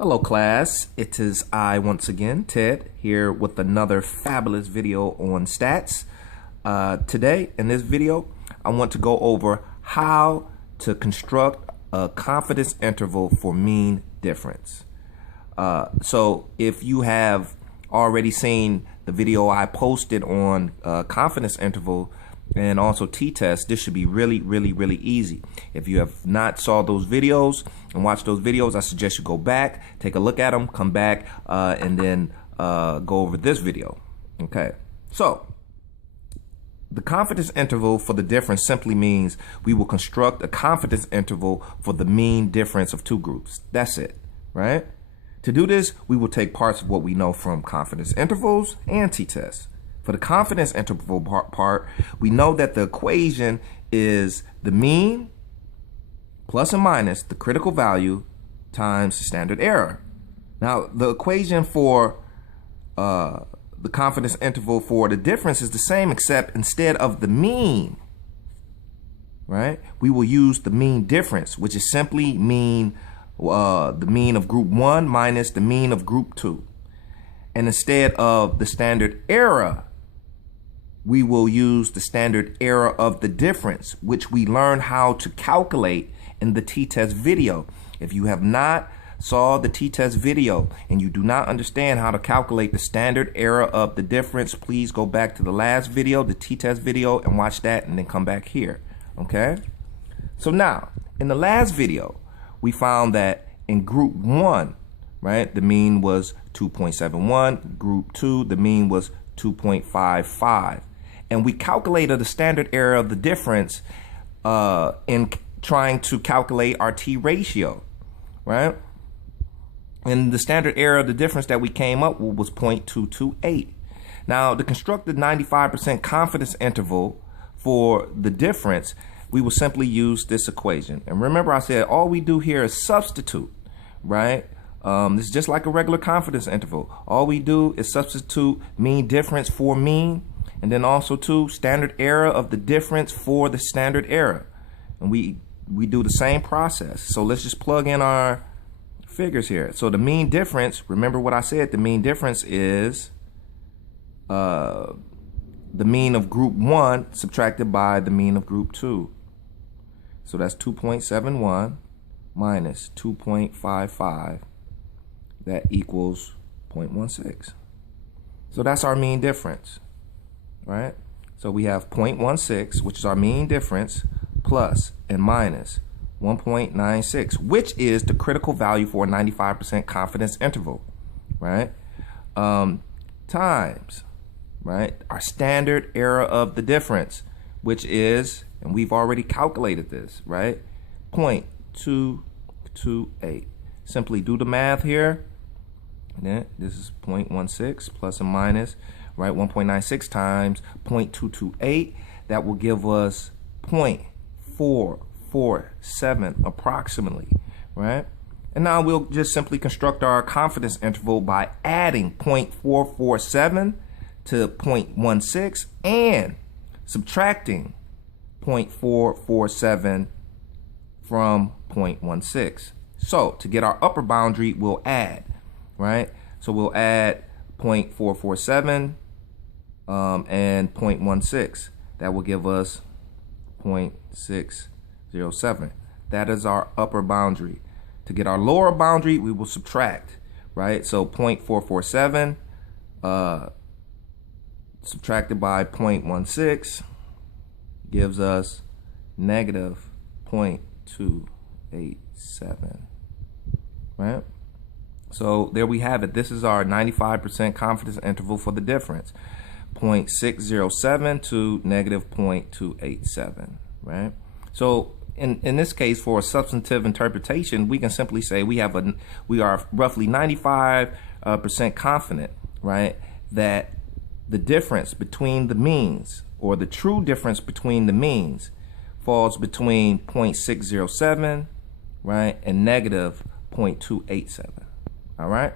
Hello class, it is I once again, Ted, here with another fabulous video on stats. Today, in this video, I want to go over how to construct a confidence interval for mean difference. So if you have already seen the video I posted on confidence interval and also t-test, this should be really easy. If you have not saw those videos and watched those videos, I suggest you go back, take a look at them, come back, and then go over this video. Okay, so the confidence interval for the difference simply means we will construct a confidence interval for the mean difference of two groups. That's it, right? To do this, we will take parts of what we know from confidence intervals and t-tests. For the confidence interval part, we know that the equation is the mean plus and minus the critical value times the standard error. Now, the equation for the confidence interval for the difference is the same, except instead of the mean, right, we will use the mean difference, which is simply the mean of group 1 minus the mean of group 2. And instead of the standard error, we will use the standard error of the difference, which we learned how to calculate in the t-test video. If you have not saw the t-test video and you do not understand how to calculate the standard error of the difference, please go back to the last video, the t-test video, and watch that and then come back here. Okay? So now, in the last video, we found that in group 1, right, the mean was 2.71. Group 2, the mean was 2.55. And we calculated the standard error of the difference in trying to calculate our t-ratio, right? And the standard error of the difference that we came up with was 0.228. Now, to construct the 95% confidence interval for the difference, we will simply use this equation. And remember, I said all we do here is substitute, right? This is just like a regular confidence interval. All we do is substitute mean difference for mean, and then also too standard error of the difference for the standard error. And we do the same process. So let's just plug in our figures here. So the mean difference, remember what I said, the mean difference is the mean of group 1 subtracted by the mean of group 2. So that's 2.71 minus 2.55. That equals 0.16. So that's our mean difference, right? So we have 0.16, which is our mean difference, plus and minus 1.96, which is the critical value for a 95% confidence interval, right? Times, right, our standard error of the difference, which is, and we've already calculated this, right, 0.228. Simply do the math here. Yeah, this is 0.16 plus and minus, right, 1.96 times 0.228. That will give us 0.447 approximately, right? And now we'll just simply construct our confidence interval by adding 0.447 to 0.16 and subtracting 0.447 from 0.16. So to get our upper boundary, we'll add, right? So we'll add 0.447 and 0.16. That will give us 0.607. That is our upper boundary. To get our lower boundary, we will subtract, right? So 0.447 subtracted by 0.16 gives us negative 0.287, right? So there we have it. This is our 95% confidence interval for the difference, 0.607 to negative 0.287, right? So in this case, for a substantive interpretation, we can simply say we are roughly 95% confident, right, that the difference between the means, or the true difference between the means, falls between 0.607, right, and negative 0.287. All right.